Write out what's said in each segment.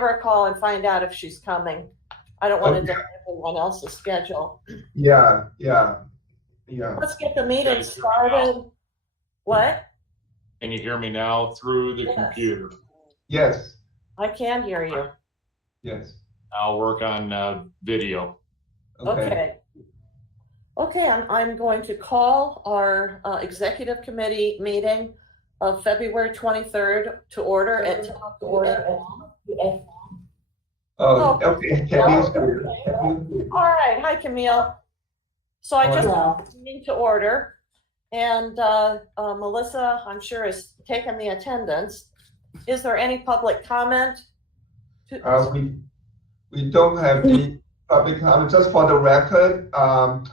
give her a call and find out if she's coming. I don't want to Okay. delay everyone else's schedule. Yeah. Let's get the meeting started. What? Can you hear me now through the Yes. computer? Yes. I can hear you. Yes. I'll work on video. Okay. Okay, I'm going to call our executive committee meeting of February 23rd to order at 10 a.m. Oh, okay. Camille's Okay. here. All right, hi Camille. So I just Hello. called the meeting to order, and Melissa, I'm sure, is taking the attendance. Is there any public comment? We don't have any public comment. Just for the record, Pam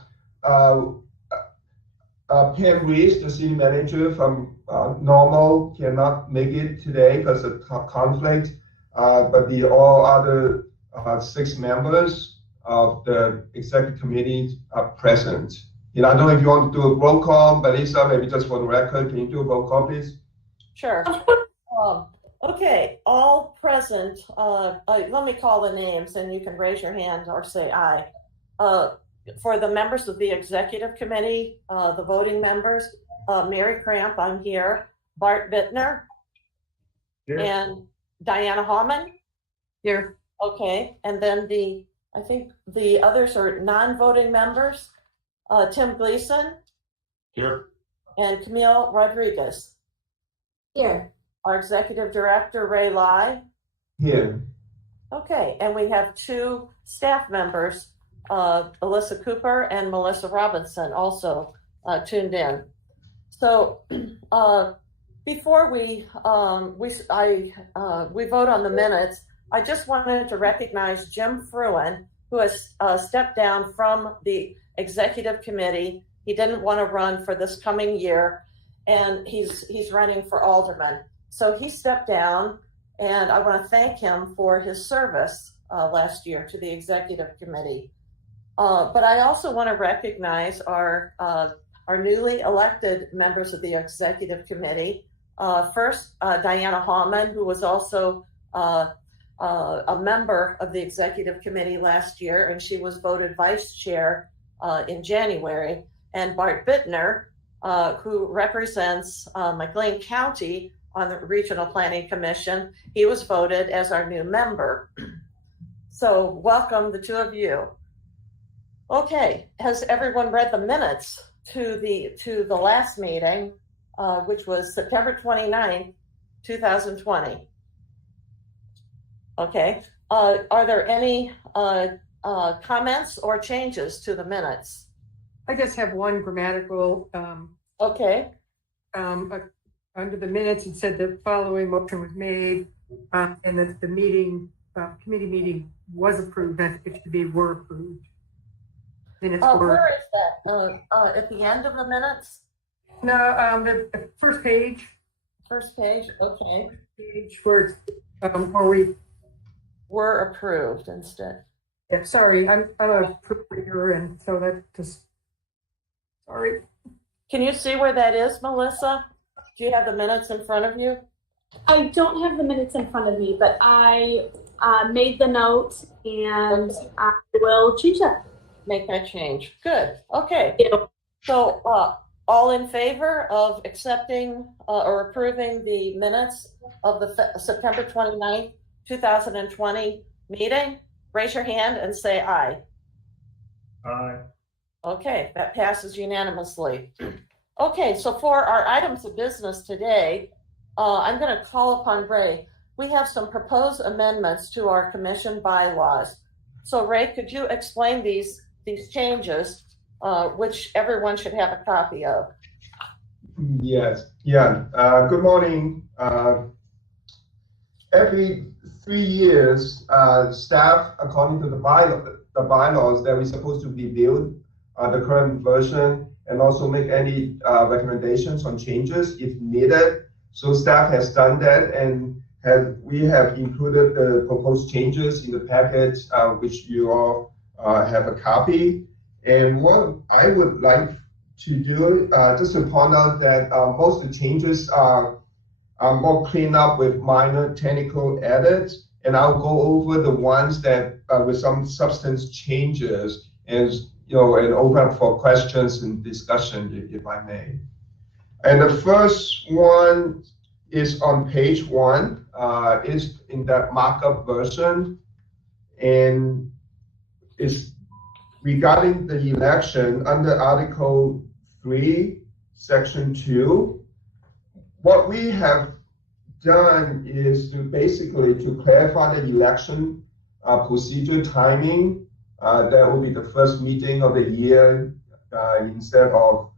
Reese, the city manager from Normal, cannot make it today because of conflict. But the all other 6 members of the executive committee are present. I don't know if you want to do a roll call, Melissa, maybe just for the record, can you do a roll call, please? Sure. Okay, all present. Let me call the names and you can raise your hand or say aye. For the members of the executive committee, the voting members, Mary Cramp, I'm here. Bart Bittner. Here. And Diana Hallman. Here. Okay, and then I think the others are non-voting members. Tim Gleason Here. and Camille Rodriguez. Here. Our executive director, Ray Lai. Here. Okay, and we have 2 staff members, Alyssa Cooper and Melissa Robinson, also tuned in. So before we vote on the minutes, I just wanted to recognize Jim Fruin, who has stepped down from the executive committee. He didn't want to run for this coming year, and he's running for alderman. So he stepped down, and I want to thank him for his service last year to the executive committee. But I also want to recognize our newly elected members of the executive committee. First, Diana Hallman, who was also a member of the executive committee last year, and she was voted vice chair in January. And Bart Bittner, who represents McLean County on the Regional Planning Commission, he was voted as our new member. So welcome, the 2 of you. Okay, has everyone read the minutes to the last meeting, which was September 29th, 2020? Okay, are there any comments or changes to the minutes? I just have one grammatical. Okay. Under the minutes, it said the following motion was made, and that the meeting, committee meeting was approved. That it should be were approved. Minutes were. Where is that? At the end of the minutes? No, the first page. First page. Okay. Page where we. Were approved instead. Yeah, sorry, I'm a proofreader, and so that just. Sorry. Can you see where that is, Melissa? Do you have the minutes in front of you? I don't have the minutes in front of me, but I made the note and I will change that. Make that change. Good. Okay. Thank you. So all in favor of accepting or approving the minutes of the September 29th, 2020 meeting, raise your hand and say aye. Aye. Okay, that passes unanimously. Okay, so for our items of business today, I'm going to call upon Ray. We have some proposed amendments to our commission bylaws. So Ray, could you explain these changes, which everyone should have a copy of? Yes. Yeah. Good morning. Every 3 years, staff, according to the bylaws, that we're supposed to review the current version and also make any recommendations on changes if needed. So staff has done that, and we have included the proposed changes in the packet, which you all have a copy. And what I would like to do, just to point out that most of the changes are more clean up with minor technical edits. and I'll go over the ones that with some substance changes, and and open up for questions and discussion, if I may. And the first one is on page 1. It's in that markup version, and it's regarding the election under Article 3, Section 2. What we have done is to basically to clarify the election procedure timing. That will be the first meeting of the year instead of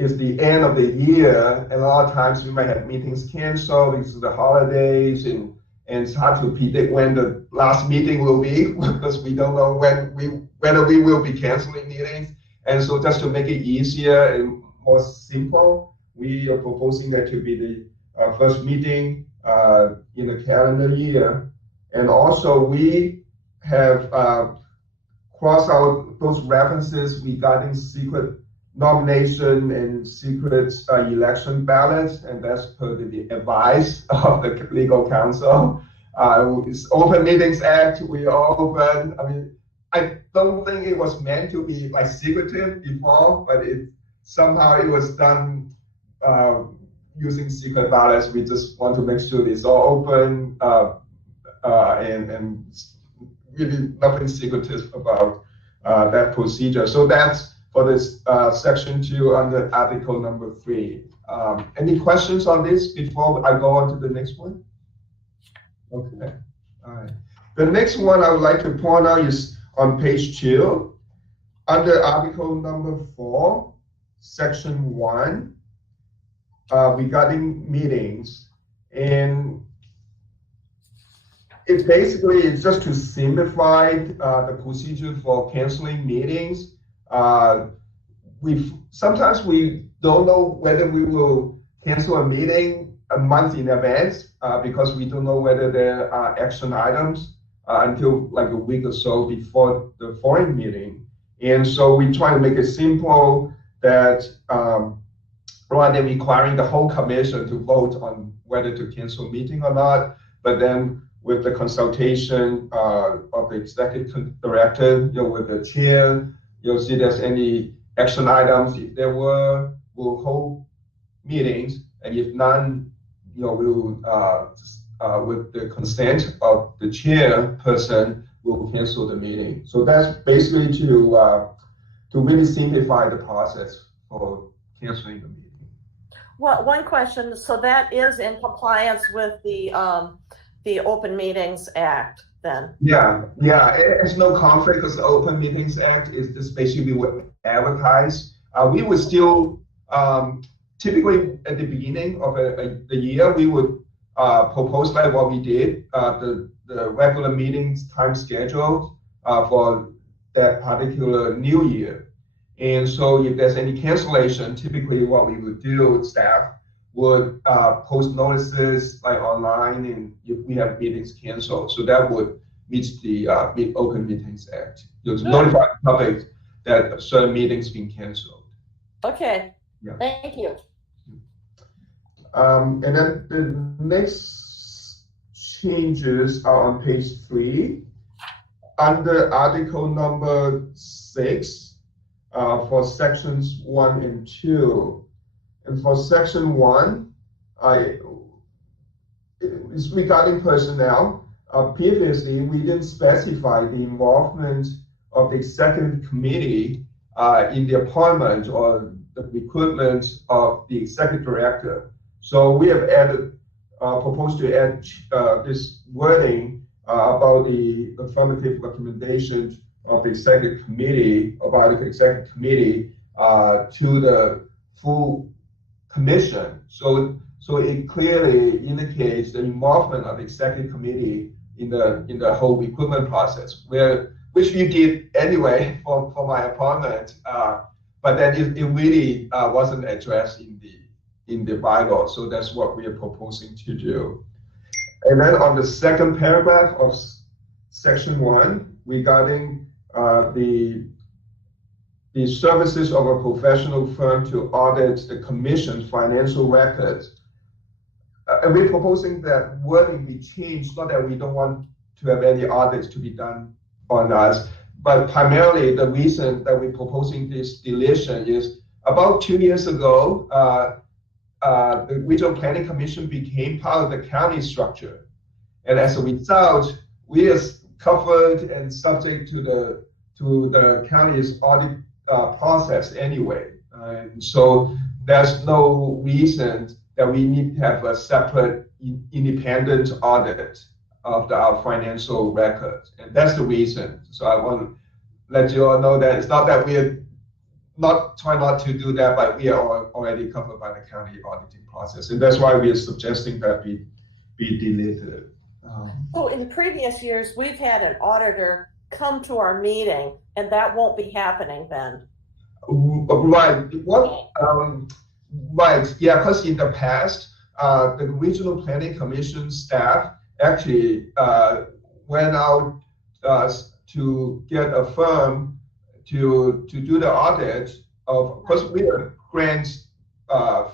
it's the end of the year, and a lot of times we might have meetings canceled because of the holidays, and it's hard to predict when the last meeting will be because we don't know whether we will be canceling meetings. And so just to make it easier and more simple, we are proposing that to be the first meeting in the calendar year. And also we have crossed out those references regarding secret nomination and secret election ballots, and that's per the advice of the legal counsel. It's Open Meetings Act, we are open. I mean, I don't think it was meant to be like secretive before, but somehow it was done using secret ballots. We just want to make sure it's all open and really nothing secretive about that procedure. So that's for this Section 2 under Article number 3. Any questions on this before I go on to the next one? Okay, all right. The next one I would like to point out is on page 2, under Article number 4, Section 1, regarding meetings. And it basically is just to simplify the procedure for canceling meetings. Sometimes we don't know whether we will cancel a meeting a month in advance because we don't know whether there are action items until like a week or so before the foreign meeting. And so we try to make it simple that rather than requiring the whole commission to vote on whether to cancel a meeting or not, but then with the consultation of the executive director, with the chair, you'll see there's any action items. If there were, we'll hold meetings, and if none, we'll with the consent of the chairperson, we'll cancel the meeting. So that's basically to really simplify the process for canceling the meeting. Well, one question, so that is in compliance with the Open Meetings Act then? Yeah, it's no conflict because the Open Meetings Act is just basically what advertise. We would still, typically at the beginning of the year, we would propose like what we did, the regular meetings time schedule for that particular new year. And so if there's any cancellation, typically what we would do, staff would post notices like online, and if we have meetings canceled, so that would meet the Open Meetings Act. You'll notify the public that certain meetings being canceled. Okay, yeah. Thank you. And then the next changes are on page 3 under Article number 6 for sections 1 and 2. And for section 1, it's regarding personnel. Previously, we didn't specify the involvement of the executive committee in the appointment or the recruitment of the executive director. So we have proposed to add this wording about the affirmative recommendation of the executive committee, about the executive committee to the full commission. So it clearly indicates the involvement of the executive committee in the whole recruitment process, which we did anyway for my appointment, but then it really wasn't addressed in the bylaw. So that's what we are proposing to do. And then on the second paragraph of section 1 regarding the services of a professional firm to audit the commission's financial records. and we're proposing that wording be changed, not that we don't want to have any audits to be done on us, but primarily the reason that we're proposing this deletion is about 2 years ago, the Regional Planning Commission became part of the county structure. And as a result, we are covered and subject to the county's audit process anyway. And so there's no reason that we need to have a separate independent audit of our financial records. And that's the reason. So I want to let you all know that it's not that we're trying not to do that, but we are already covered by the county auditing process. And that's why we are suggesting that be deleted. So in previous years, we've had an auditor come to our meeting, and that won't be happening then. Right. Right. Yeah, because in the past, the Regional Planning Commission staff actually went out to get a firm to do the audit of, because we are grant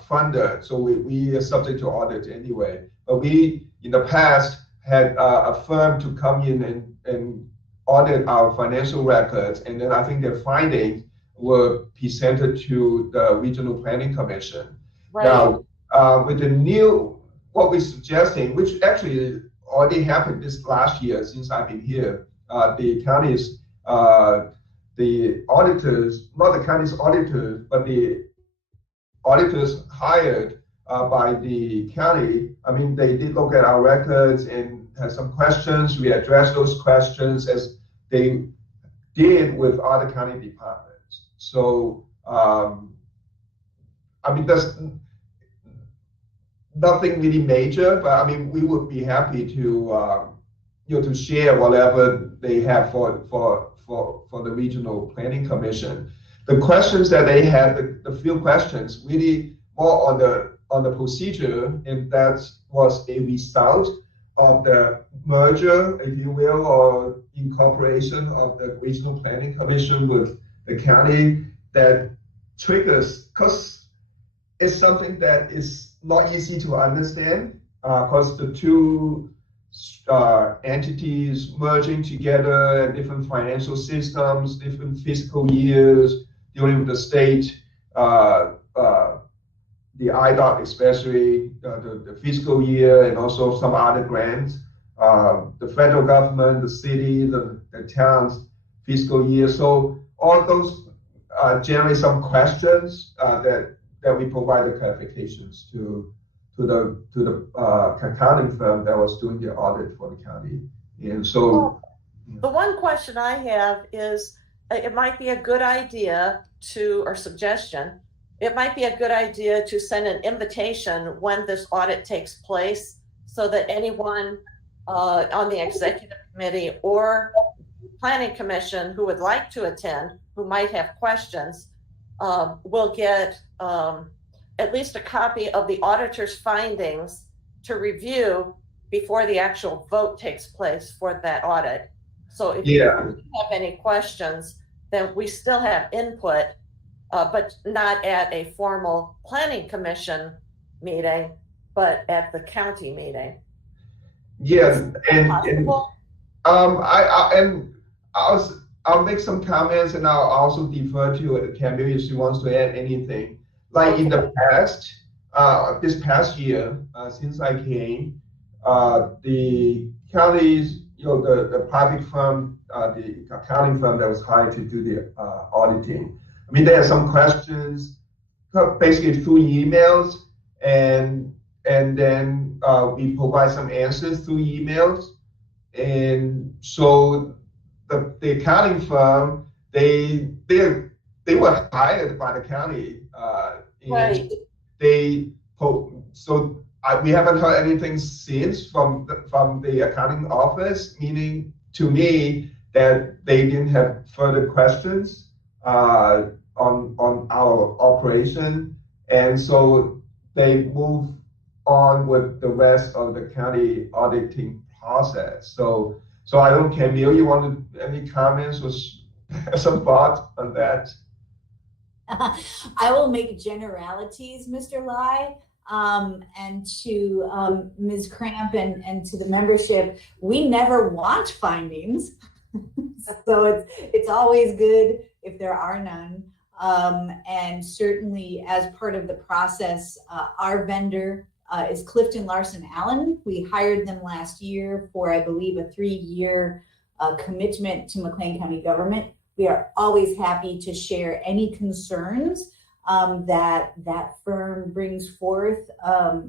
funded, so we are subject to audit anyway. But we, in the past, had a firm to come in and audit our financial records, and then I think their findings were presented to the Regional Planning Commission. Right. Now, with the new, what we're suggesting, which actually already happened this last year since I've been here, the county's, the auditors, not the county's auditors, but the auditors hired by the county, I mean, they did look at our records and had some questions. We addressed those questions as they did with other county departments. So, I mean, there's nothing really major, but I mean, we would be happy to, to share whatever they have for the Regional Planning Commission. The questions that they had, the few questions, really more on the procedure, and that was a result of the merger, if you will, or incorporation of the Regional Planning Commission with the county that triggers, because it's something that is not easy to understand, because the two entities merging together, different financial systems, different fiscal years, dealing with the state, the IDOT especially, the fiscal year, and also some other grants, the federal government, the city, the town's fiscal year. So all those generate some questions that we provide the clarifications to the accounting firm that was doing the audit for the county. And so, well, the one question I have is, it might be a good idea or suggestion, it might be a good idea to send an invitation when this audit takes place, so that anyone on the executive committee or planning commission who would like to attend, who might have questions, will get at least a copy of the auditor's findings to review before the actual vote takes place for that audit. So if you have any questions, then we still have input, but not at a formal planning commission meeting, but at the county meeting. Yeah, and I'll make some comments, and I'll also defer to Camille if she wants to add anything. Like in the past, this past year, since I came, the counties, the private firm, the accounting firm that was hired to do the auditing. I mean, there are some questions, basically through emails, and then we provide some answers through emails. And so the accounting firm, they were hired by the county. Right. We haven't heard anything since from the accounting office, meaning to me that they didn't have further questions on our operation, and so they moved on with the rest of the county auditing process. So I don't know, Camille, you wanted any comments or some thoughts on that? I will make generalities, Mr. Lai. and to Ms. Cramp and to the membership, we never want findings. So it's always good if there are none. And certainly as part of the process, our vendor is Clifton Larson Allen. We hired them last year for, I believe, a 3-year commitment to McLean County government. We are always happy to share any concerns that firm brings forth,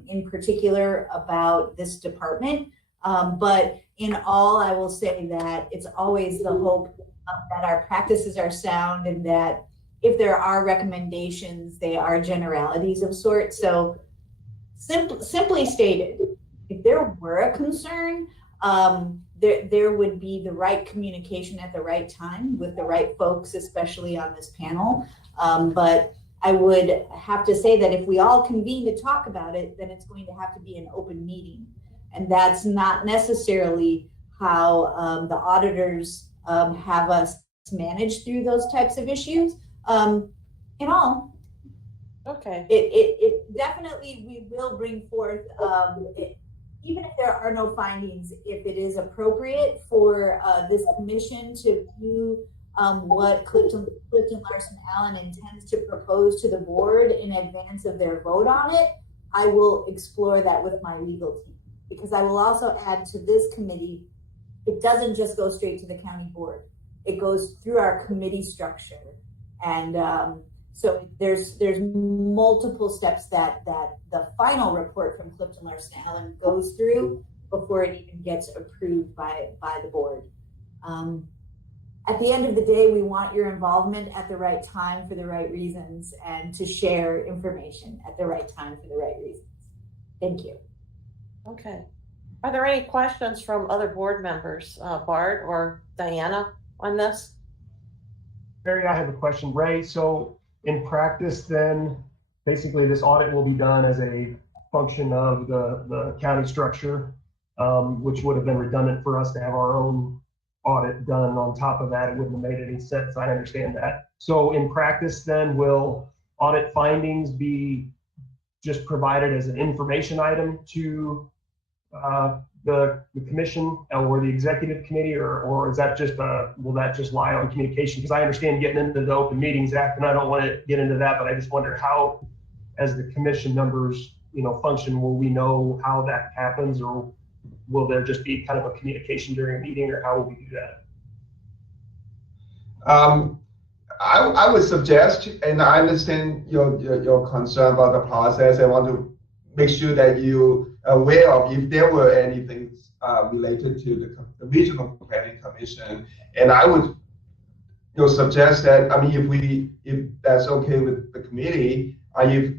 in particular about this department. But in all, I will say that it's always the hope that our practices are sound and that if there are recommendations, they are generalities of sorts. So simply stated, if there were a concern, there would be the right communication at the right time with the right folks, especially on this panel. But I would have to say that if we all convene to talk about it, then it's going to have to be an open meeting. And that's not necessarily how the auditors have us manage through those types of issues. In all, Okay. it definitely, we will bring forth, even if there are no findings, if it is appropriate for this commission to view what Clifton Larson Allen intends to propose to the board in advance of their vote on it, I will explore that with my legal team. Because I will also add to this committee, it doesn't just go straight to the county board. It goes through our committee structure. And so there's multiple steps that the final report from Clifton Larson Allen goes through before it even gets approved by the board. At the end of the day, we want your involvement at the right time for the right reasons and to share information at the right time for the right reasons. Thank you. Okay. Are there any questions from other board members, Bart or Diana, on this? Barry, I have a question. Ray, so in practice then, basically this audit will be done as a function of the county structure, which would have been redundant for us to have our own audit done on top of that. It wouldn't have made any sense. I understand that. So in practice then, will audit findings be just provided as an information item to the commission or the executive committee, or is that just will that just lie on communication? Because I understand getting into the Open Meetings Act, and I don't want to get into that, but I just wonder how, as the commission members, function, will we know how that happens, or will there just be kind of a communication during a meeting, or how will we do that? I would suggest, and I understand your concern about the process. I want to make sure that you are aware of if there were anything related to the Regional Planning Commission. And I would suggest that, if that's okay with the committee,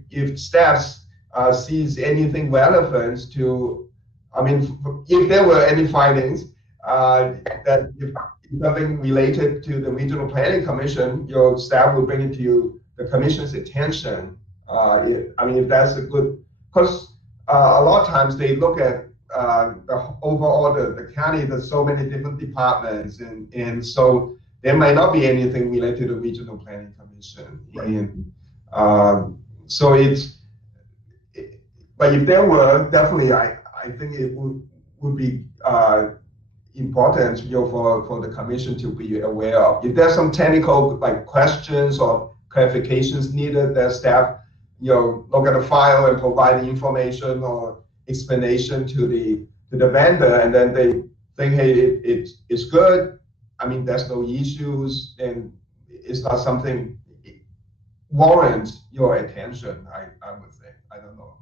if staff sees anything relevant to, if there were any findings that if something related to the Regional Planning Commission, your staff will bring it to the commission's attention. If that's a good, because a lot of times they look at the overall the county. There's so many different departments, and so there might not be anything related to the Regional Planning Commission. And so but if there were, definitely I think it would be important for the commission to be aware of. If there's some technical questions or clarifications needed, that staff look at the file and provide the information or explanation to the vendor, and then they think, hey, it's good. There's no issues, and it's not something warrants your attention. I would think. I don't know.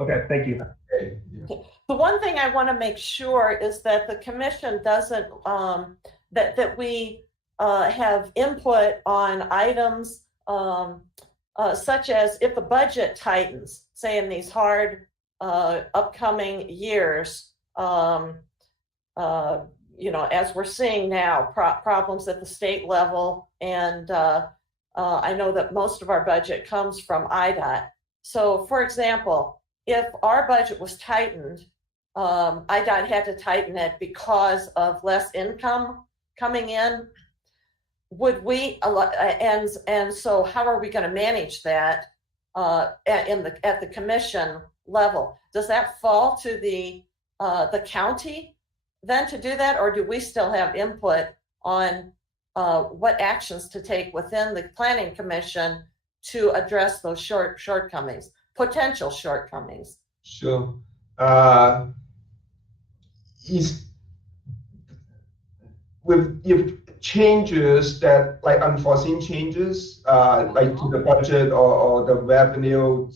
Okay, thank you. Okay. Yeah. The one thing I want to make sure is that the commission doesn't, that we have input on items such as if the budget tightens, say in these hard upcoming years, as we're seeing now, problems at the state level. And I know that most of our budget comes from IDOT. So for example, if our budget was tightened, IDOT had to tighten it because of less income coming in. Would we, and so how are we going to manage that? at the commission level. Does that fall to the county then to do that, or do we still have input on what actions to take within the planning commission to address those shortcomings, potential shortcomings? Sure. If changes that, like unforeseen changes, like to the budget or the revenue,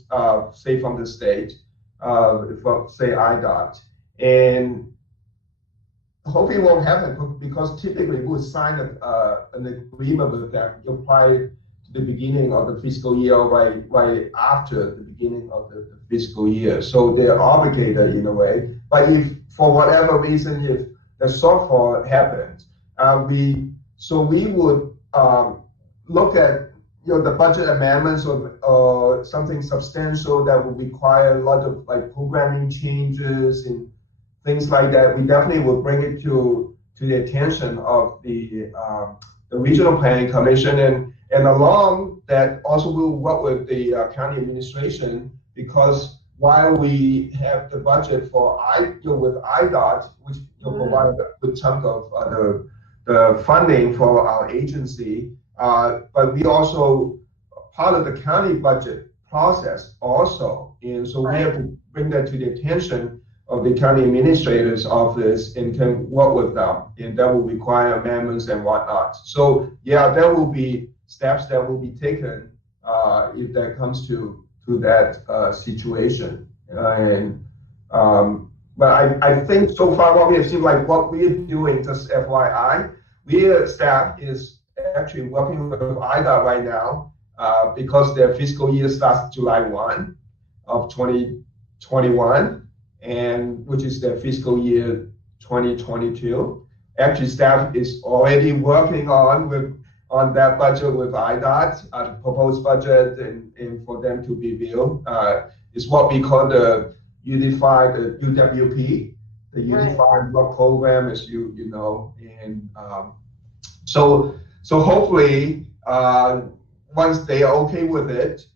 say from the state, from say IDOT, and hopefully it won't happen because typically we would sign an agreement with them to apply to the beginning of the fiscal year, right after the beginning of the fiscal year. So they're obligated in a way. But if for whatever reason, if the shortfall happens, we would look at the budget amendments or something substantial that would require a lot of like programming changes and things like that. We definitely will bring it to the attention of the regional planning commission, and along that also we'll work with the county administration, because while we have the budget for with IDOT, which provide a good chunk of the funding for our agency, but we also part of the county budget process also, and so we have to bring that to the attention of the county administrator's office and can work with them, and that will require amendments and whatnot. So yeah, there will be steps that will be taken if that comes to that situation. But I think so far what we have seen, like what we are doing, just FYI, we staff is actually working with IDOT right now because their fiscal year starts July 1 of 2021. And which is their fiscal year 2022. Actually, staff is already working on that budget with IDOT, the proposed budget, and for them to be reviewed. Is what we call the unified UWP, the Unified Work Program, as you know. And so hopefully once they are okay with it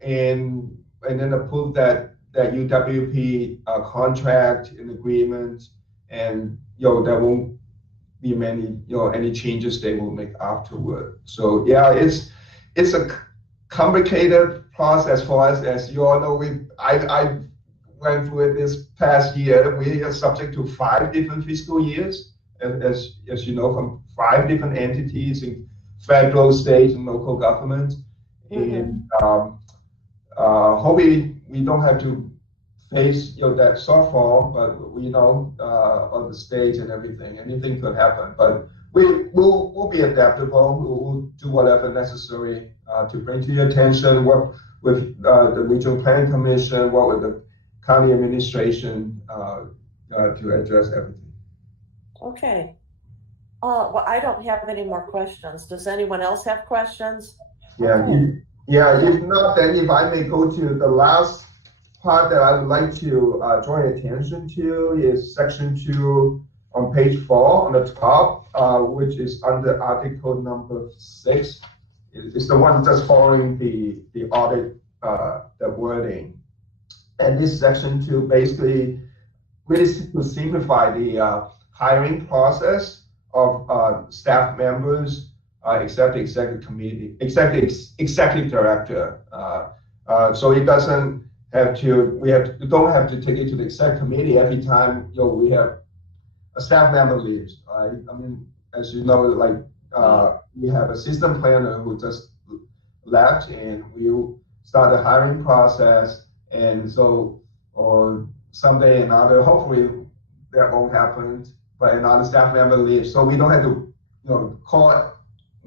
and then approve that UWP contract and agreement, and there won't be many any changes they will make afterward. So yeah, it's a complicated process for us, as you all know. I went through it this past year. We are subject to 5 different fiscal years, as you know, from 5 different entities in federal, state, and local government. And hopefully we don't have to face that shortfall, but we know on the stage and everything, anything could happen. But we'll be adaptable. We'll do whatever necessary to bring to your attention. Work with the regional planning commission, work with the county administration to address everything. Okay. Well, I don't have any more questions. Does anyone else have questions? Yeah. If not, then if I may go to the last part that I would like to draw your attention to is section 2 on page 4 on the top, which is under article number 6. It's the one just following the audit, the wording. And this section 2 basically really to simplify the hiring process of staff members, except the executive committee, executive director. So it doesn't have to, we don't have to take it to the exec committee every time we have a staff member leaves, right? I mean, as you know, like we have a system planner who just left, and we'll start the hiring process. And so, or someday another, hopefully that won't happen, but another staff member leaves. So we don't have to, call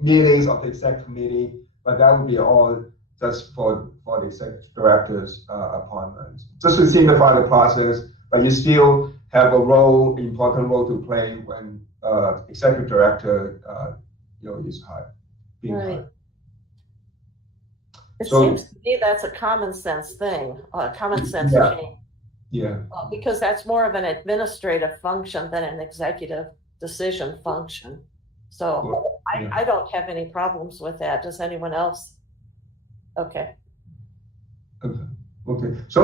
meetings of the exec committee, but that would be all just for the executive director's appointment. Just to simplify the process, but you still have a important role to play when executive director is hired. Right. It seems to me that's a common sense thing, common sense change. Yeah. Because that's more of an administrative function than an executive decision function. So I don't have any problems with that. Does anyone else? Okay. Okay, so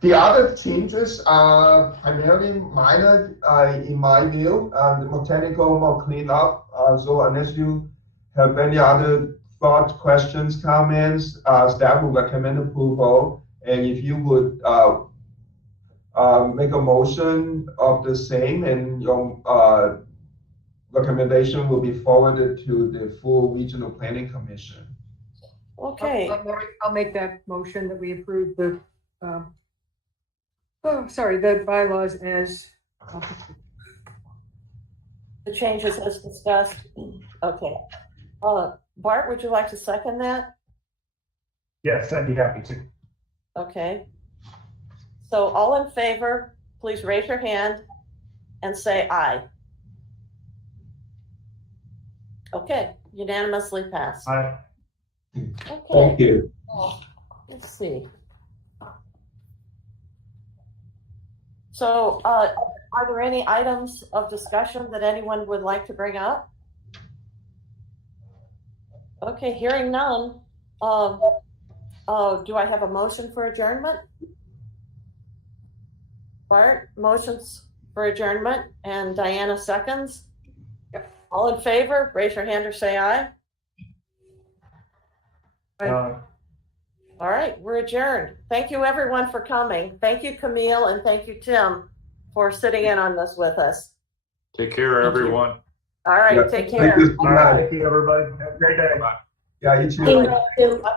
the other changes are primarily minor, in my view, the mechanical more clean up. So unless you have any other thoughts, questions, comments, staff will recommend approval. And if you would make a motion of the same, and your recommendation will be forwarded to the full regional planning commission. Okay, I'll make that motion that we approve the, the bylaws as. the changes as discussed. Okay. Bart, would you like to second that? Yes, I'd be happy to. Okay. So all in favor, please raise your hand and say aye. Okay, unanimously passed. Aye. Okay, Thank you. let's see. So, are there any items of discussion that anyone would like to bring up? Okay, hearing none. Do I have a motion for adjournment? Bart, motions for adjournment, and Diana seconds. Yep. All in favor, raise your hand or say aye. All right, we're adjourned. Thank you everyone for coming. Thank you, Camille, and thank you, Tim, for sitting in on this with us. Take care, Thank you. everyone. All right, Yeah, take thank care. you. All right, thank you, everybody. Have a great day. Yeah, you too. Thank you.